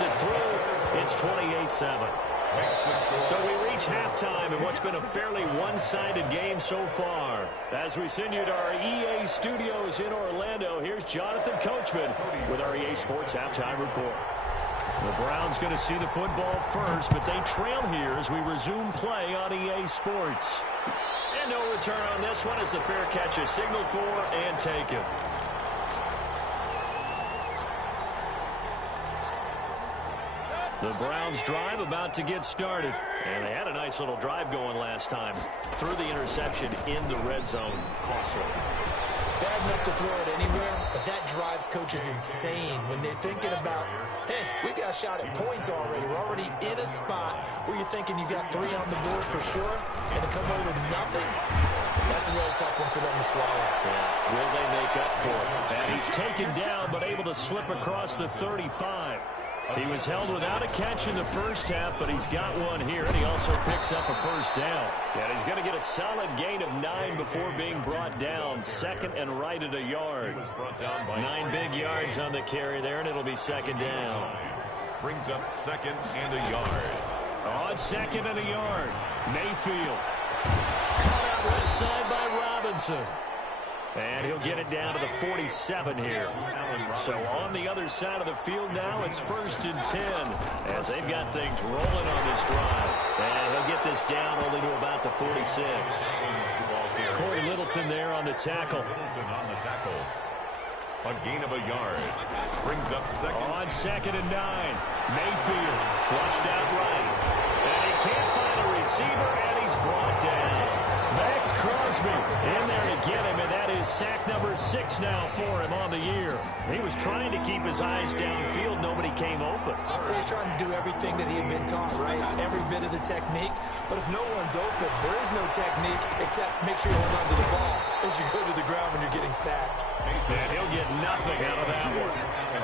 puts it through. It's 28-7. So we reach halftime in what's been a fairly one-sided game so far. As we send you to our EA studios in Orlando, here's Jonathan Coachman with our EA Sports Halftime Report. The Browns going to see the football first, but they trail here as we resume play on EA Sports. And no return on this one as the fair catch is signaled for and taken. The Browns drive about to get started. And they had a nice little drive going last time. Threw the interception in the red zone. Costly. Bad enough to throw it anywhere, but that drives coaches insane when they're thinking about, hey, we got a shot at points already. We're already in a spot where you're thinking you got 3 on the board for sure, and to come away with nothing, that's a really tough one for them to swallow. Yeah. Will they make up for it? And he's taken down, but able to slip across the 35. He was held without a catch in the first half, but he's got one here, and he also picks up a first down. And he's going to get a solid gain of 9 before being brought down. Second and right at a yard. 9 big yards on the carry there, and it'll be second down. Brings up second and a yard. On second and a yard, Mayfield. Caught out right side by Robinson. And he'll get it down to the 47 here. So on the other side of the field now, it's 1st and 10 as they've got things rolling on this drive. And he'll get this down only to about the 46. Corey Littleton there on the tackle. A gain of a yard. Brings up second. On second and 9. Mayfield flushed out right. And he can't find a receiver, and he's brought down. Max Crosby in there to get him, and that is sack number 6 now for him on the year. He was trying to keep his eyes downfield. Nobody came open. He's trying to do everything that he had been taught, right? Every bit of the technique. But if no one's open, there is no technique except make sure you hold on to the ball as you go to the ground when you're getting sacked. And he'll get nothing out of that one.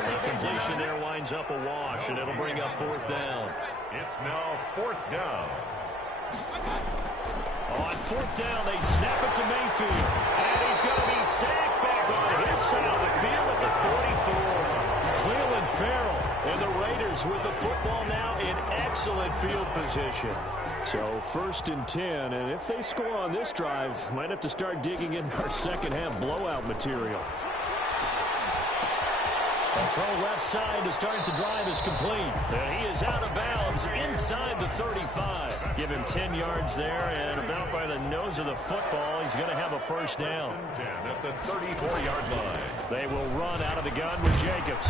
The completion there winds up a wash, and it'll bring up 4th down. It's now 4th down. On 4th down, they snap it to Mayfield. And he's going to be sacked back on his side of the field at the 44. Cleveland Farrell and the Raiders with the football now in excellent field position. So 1st and 10, and if they score on this drive, might have to start digging in our second half blowout material. A throw left side to start the drive is complete. And he is out of bounds inside the 35. Give him 10 yards there, and about by the nose of the football, he's going to have a first down. 10 at the 34-yard line. They will run out of the gun with Jacobs.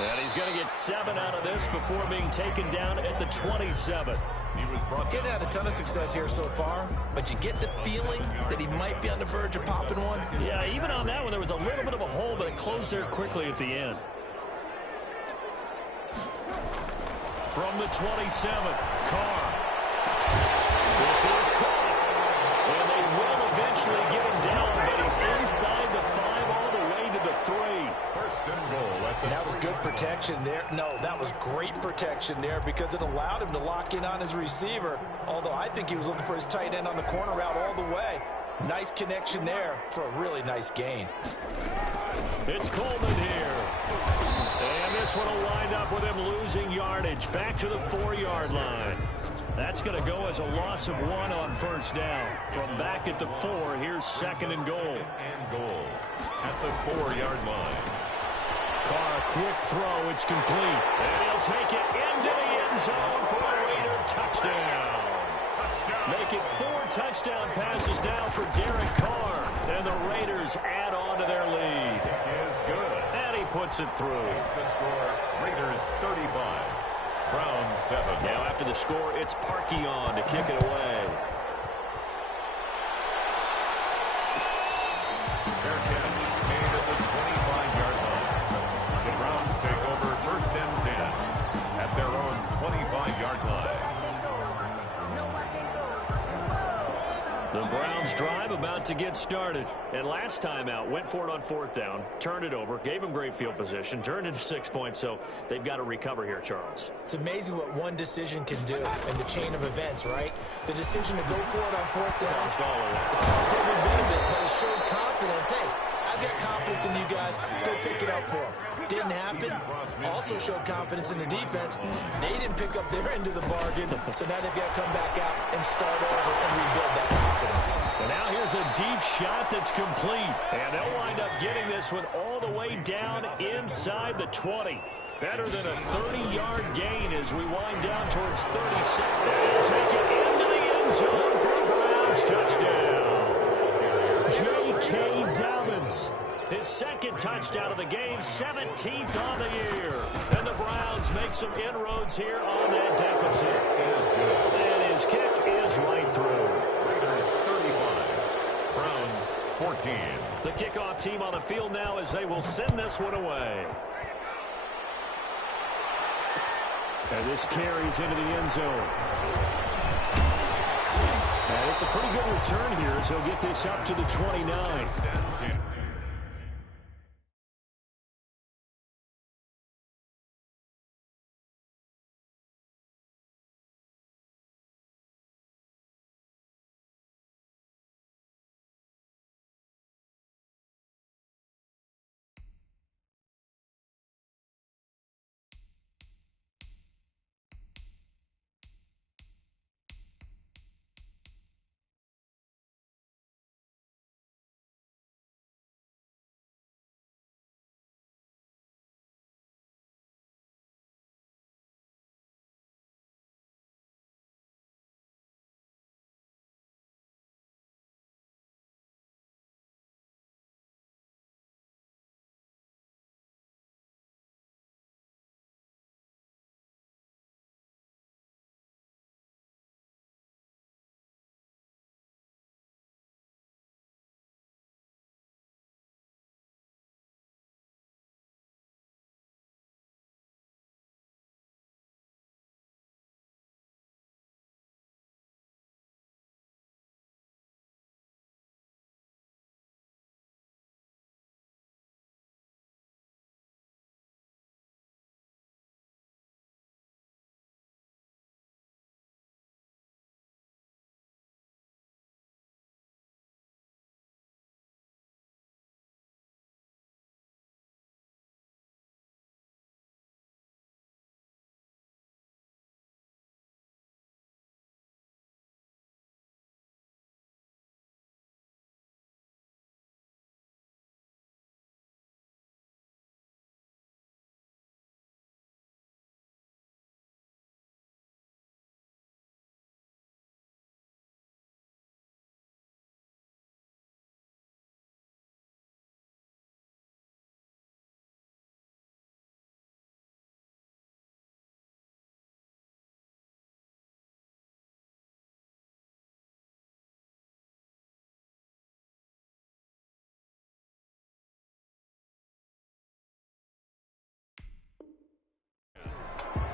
And he's going to get 7 out of this before being taken down at the 27. He was brought Getting had a ton of success here so far, but you get the feeling that he might be on the verge of popping one. Yeah, even on that one, there was a little bit of a hole, but it closed there quickly at the end. From the 27, Carr. This is caught. And they will eventually get him down, but he's inside the 5 all the way to the 3. 1st and goal at the That was good protection there. No, that was great protection there because it allowed him to lock in on his receiver. Although I think he was looking for his tight end on the corner route all the way. Nice connection there for a really nice gain. It's Coleman here. And this one will wind up with him losing yardage back to the 4-yard line. That's going to go as a loss of 1 on 1st down. From back at the 4, here's 2nd and goal. And goal at the 4-yard line. Carr, quick throw. It's complete. And he'll take it into the end zone for a Raider touchdown. Make it 4 touchdown passes now for Derek Carr. And the Raiders add on to their lead. It is good. And he puts it through. It's the score. Raiders 35. Browns 7. Now after the score, it's Parkey on to kick it away. Fair catch made at the 25-yard line. The Browns take over 1st and 10 at their own 25-yard line. The Browns drive about to get started. And last time out, went for it on 4th down, turned it over, gave them great field position, turned into 6 points, so they've got to recover here, Charles. It's amazing what one decision can do in the chain of events, right? The decision to go for it on 4th down, it caused every bit of it, but it showed confidence. Hey, I've got confidence in you guys. Go pick it up for them. Didn't happen. Also showed confidence in the defense. They didn't pick up their end of the bargain, so now they've got to come back out and start over and rebuild that confidence. And now here's a deep shot that's complete. And they'll wind up getting this one all the way down inside the 20. Better than a 30-yard gain as we wind down towards 36. And take it into the end zone for a Browns touchdown. J.K. Dobbins, his second touchdown of the game, 17th on the year. And the Browns make some inroads here on that deficit. And his kick is right through. Raiders 35, Browns 14. The kickoff team on the field now as they will send this one away. And this carries into the end zone. And it's a pretty good return here as he'll get this up to the 29.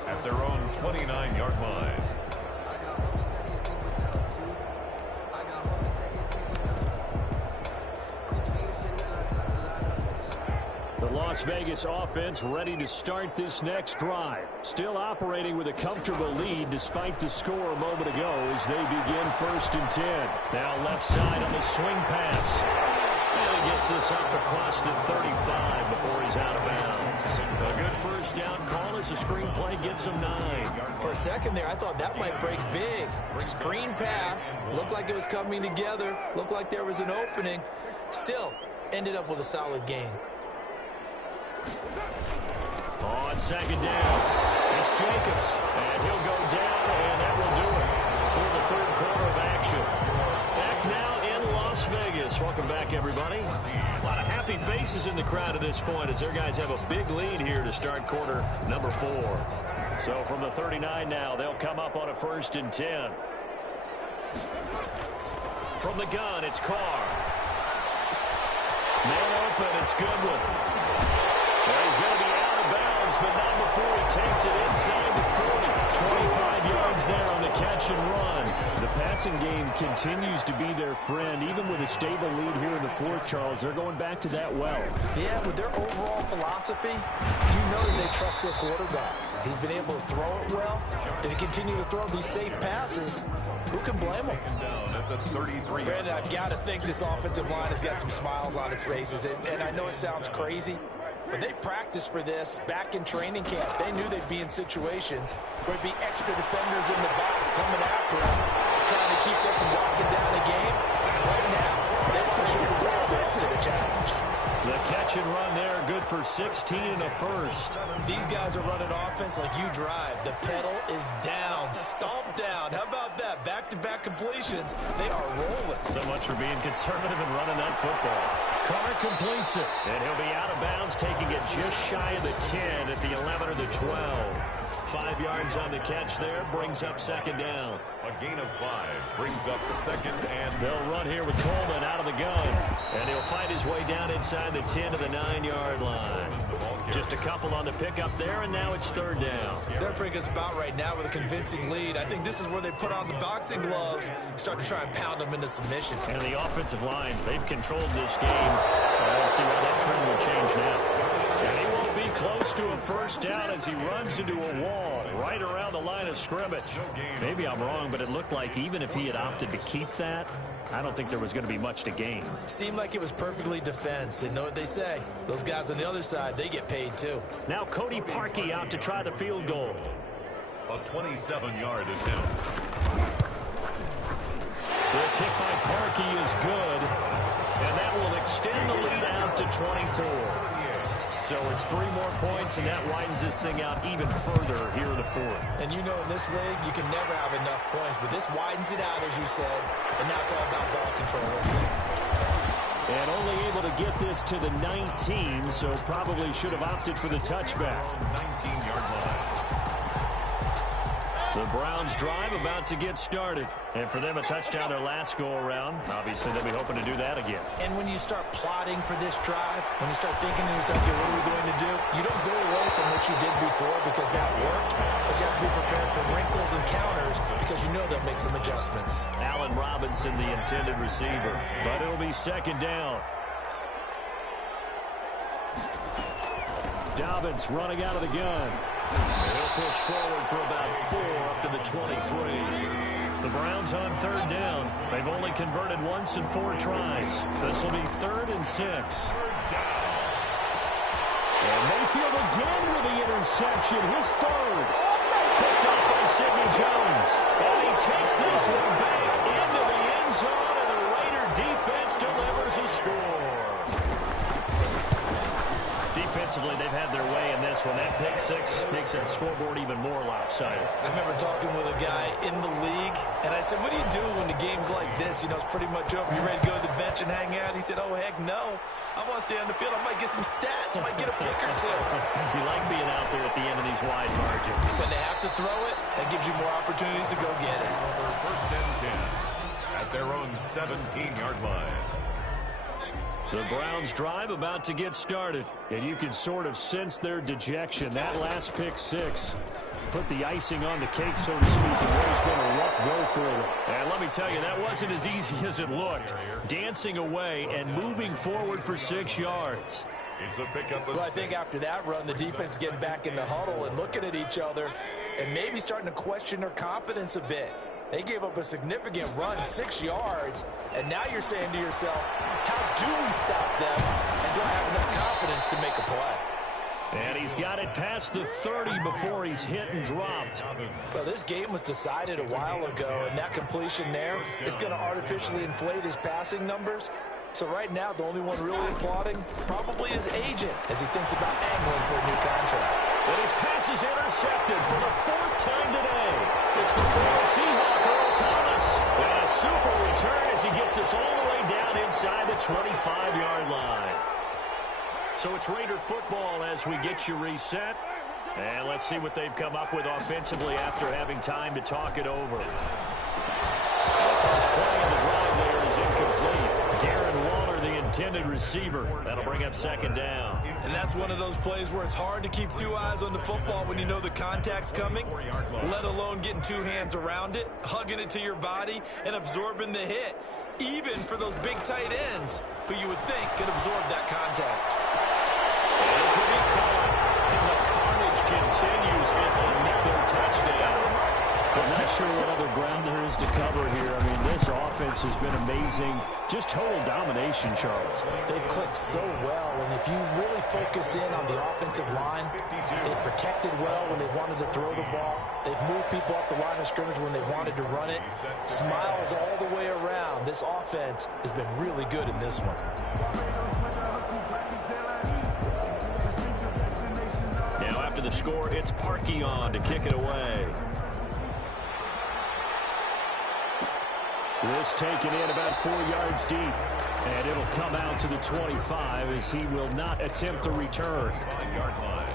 At their own 29-yard line. The Las Vegas offense ready to start this next drive. Still operating with a comfortable lead despite the score a moment ago as they begin 1st and 10. Now left side on the swing pass. And he gets this up across the 35 before he's out of bounds. A good first down call as the screen play gets him 9. For a second there, I thought that might break big. Screen pass. Looked like it was coming together. Looked like there was an opening. Still, ended up with a solid gain. On 2nd down, it's Jacobs. And he'll go down, and that will do it for the 3rd quarter of action. Back now in Las Vegas. Welcome back, everybody. A lot of happy faces in the crowd at this point as their guys have a big lead here to start quarter number 4. So from the 39 now, they'll come up on a 1st and 10. From the gun, it's Carr. Man open, it's Goodwin. Well, he's going to be out of bounds, but not before he takes it inside the 40. 25 yards there on the catch and run. The passing game continues to be their friend. Even with a stable lead here in the 4th, Charles, they're going back to that well. Yeah, with their overall philosophy, you know that they trust their quarterback. He's been able to throw it well. If he continue to throw these safe passes, who can blame him? Brandon, I've got to think this offensive line has got some smiles on its faces. And I know it sounds crazy, but they practiced for this back in training camp. They knew they'd be in situations where there'd be extra defenders in the box coming after them, trying to keep them from walking down the game. Right now, they want to show the world they're up to the challenge. The catch and run there, good for 16 and a first. These guys are running offense like you drive. The pedal is down, stomp down. How about that? Back-to-back completions. They are rolling. So much for being conservative and running that football. Carr completes it, and he'll be out of bounds, taking it just shy of the 10 at the 11 or the 12. 5 yards on the catch there, brings up second down. A gain of 5 brings up second and... They'll run here with Coleman out of the gun, and he'll fight his way down inside the 10 to the 9-yard line. Just a couple on the pickup there, and now it's third down. They're a pretty good spot right now with a convincing lead. I think this is where they put on the boxing gloves, start to try and pound them into submission. And the offensive line, they've controlled this game. Let's see why that trend will change now. And he won't be close to a first down as he runs into a wall right around the line of scrimmage. Maybe I'm wrong, but it looked like even if he had opted to keep that, I don't think there was going to be much to gain. Seemed like it was perfectly defense. And know what they say? Those guys on the other side, they get paid too. Now Cody Parkey out to try the field goal. A 27-yard attempt. The kick by Parkey is good, and that will extend the lead out to 24. So it's 3 more points, and that widens this thing out even further here in the fourth. And you know in this league, you can never have enough points, but this widens it out, as you said, and now it's all about ball control, isn't it? And only able to get this to the 19, so probably should have opted for the touchback. 19-yard line. The Browns drive about to get started. And for them, a touchdown their last go-around. Obviously, they'll be hoping to do that again. And when you start plotting for this drive, when you start thinking to yourself, okay, what are we going to do? You don't go away from what you did before because that worked. But you have to be prepared for wrinkles and counters because you know they'll make some adjustments. Allen Robinson, the intended receiver. But it'll be second down. Dobbins running out of the gun. And he'll push forward for about 4 up to the 23. The Browns on third down. They've only converted once in 4 tries. This will be 3rd and 6. And Mayfield again with the interception. His 3rd. Picked off by Sidney Jones. And he takes this one back into the end zone, and the Raider defense delivers a score. Defensively, they've had their way in this one. That pick 6 makes that scoreboard even more lopsided. I remember talking with a guy in the league, and I said, what do you do when the game's like this? You know, it's pretty much over. You ready to go to the bench and hang out? He said, oh, heck no. I want to stay on the field. I might get some stats. I might get a pick or 2. You like being out there at the end of these wide margins. When they have to throw it, that gives you more opportunities to go get it. Over 1st and 10 at their own 17-yard line. The Browns drive about to get started, and you can sort of sense their dejection. That last pick 6 put the icing on the cake, so to speak, and it's been a rough go for them. And let me tell you, that wasn't as easy as it looked. Dancing away and moving forward for 6 yards. It's a pickup of Well, I think after that run, the defense is getting back in the huddle and looking at each other and maybe starting to question their confidence a bit. They gave up a significant run, 6 yards, and now you're saying to yourself, how do we stop them, and do I have enough confidence to make a play? And he's got it past the 30 before he's hit and dropped. Well, this game was decided a while ago, and that completion there is going to artificially inflate his passing numbers. So right now, the only one really applauding probably his agent as he thinks about angling for a new contract. And his pass is intercepted for the 4th time today. It's the former Seahawk, Earl Thomas. And a super return as he gets us all the way down inside the 25-yard line. So it's Raider football as we get you reset. And let's see what they've come up with offensively after having time to talk it over. The first play in the drive there is incomplete. Darren Waller, the intended receiver. That'll bring up second down. And that's one of those plays where it's hard to keep 2 eyes on the football when you know the contact's coming, let alone getting 2 hands around it, hugging it to your body, and absorbing the hit, even for those big tight ends who you would think could absorb that contact. This will be caught, and the carnage continues. It's another touchdown. I'm not sure what other ground there is to cover here. I mean, this offense has been amazing. Just total domination, Charles. They've clicked so well, and if you really focus in on the offensive line, they've protected well when they've wanted to throw the ball. They've moved people off the line of scrimmage when they've wanted to run it. Smiles all the way around. This offense has been really good in this one. Now after the score, it's Parkey on to kick it away. This taken in about 4 yards deep. And it'll come out to the 25 as he will not attempt to return. 5-yard line.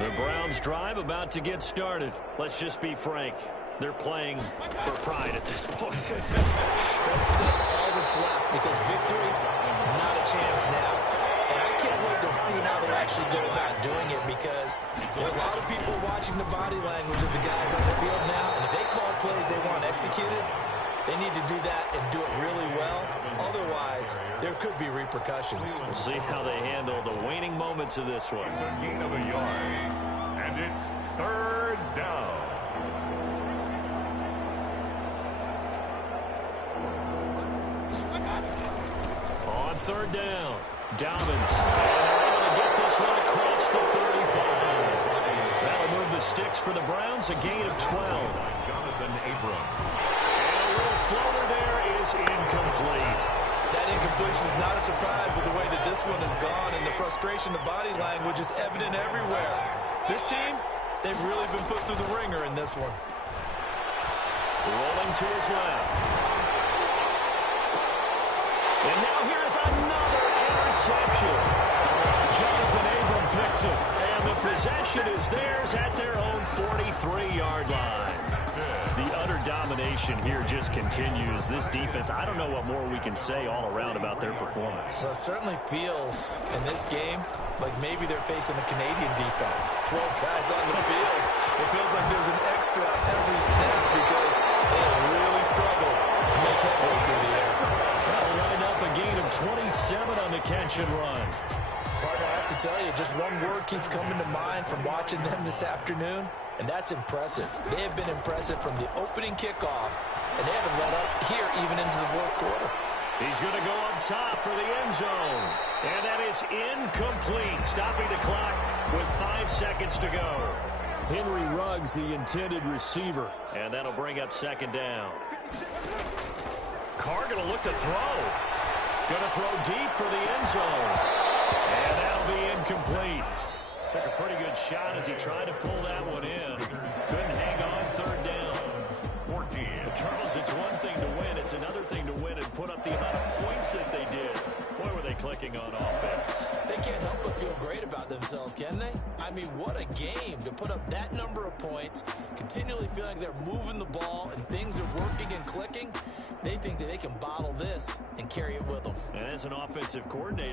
The Browns drive about to get started. Let's just be frank. They're playing for pride at this point. That's all that's left, because victory, not a chance now. And I can't wait to see how they actually go about doing it, because there are a lot of people watching the body language of the guys on the field now, and if they call plays they want executed, they need to do that and do it really well. Otherwise, there could be repercussions. We'll see how they handle the waning moments of this one. It's a gain of a yard, and it's 3rd down. On 3rd down, Dobbins. And they're able to get this one across the 35. That'll move the sticks for the Browns, a gain of 12. Jonathan Abram. And a little floater there is incomplete. That incompletion is not a surprise with the way that this one has gone, and the frustration of body language is evident everywhere. This team, they've really been put through the ringer in this one. Rolling to his left. And now here's another interception. Jonathan Abram picks it, and the possession is theirs at their own 43-yard line. The utter domination here just continues. This defense, I don't know what more we can say all around about their performance. Well, it certainly feels in this game like maybe they're facing a Canadian defense. 12 guys on the field. It feels like there's an extra on every snap because they have really struggled to make headway through the air. That'll line up a gain of 27 on the catch and run. Partner, I have to tell you, just one word keeps coming to mind from watching them this afternoon, and that's impressive. They have been impressive from the opening kickoff, and they haven't let up here even into the 4th quarter. He's going to go up top for the end zone. And that is incomplete, stopping the clock with 5 seconds to go. Henry Ruggs, the intended receiver. And that'll bring up 2nd down. Carr going to look to throw. Going to throw deep for the end zone. And that'll be incomplete. Took a pretty good shot as he tried to pull that one in. Couldn't hang on 3rd down. 14. But Charles, it's one thing to win. It's another thing to win and put up the amount of points that they did. Boy, were they clicking on offense. They can't help but feel great about themselves, can they? I mean, what a game to put up that number of points, continually feeling they're moving the ball and things are working and clicking. They think that they can bottle this and carry it with them. And as an offensive coordinator,